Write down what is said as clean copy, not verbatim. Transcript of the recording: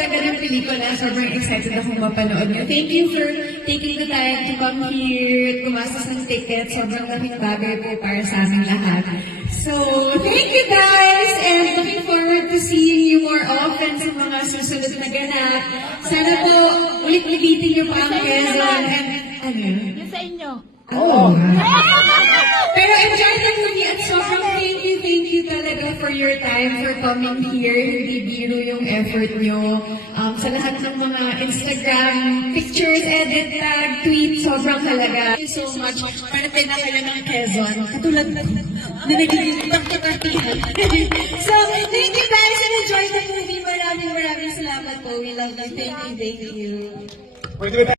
ganda ng pelikula. Sobrang excited akong mapanood nyo. Thank you for taking the time to come here, gumastos ng ticket. Sobrang laking bagay po para sa aming lahat. So, thank you guys! And looking forward to seeing you more often sa mga susunod na ganap. Sana po, ulit-ulitin nyo pa ang Quezon. And, ano yun? Yung sa inyo. Oh. Pero enjoy the movie at sobrang thank you talaga for your time, for coming here. Hindi biro yung effort nyo. Sa lahat ng mga Instagram pictures, edit, tag, tweet, sobrang halaga. Thank you so much. Parte na kayo ng Quezon. Katulad na nagiging pagkakartihan. So, thank you guys and enjoy the movie. Maraming salamat po. We love you. Thank you.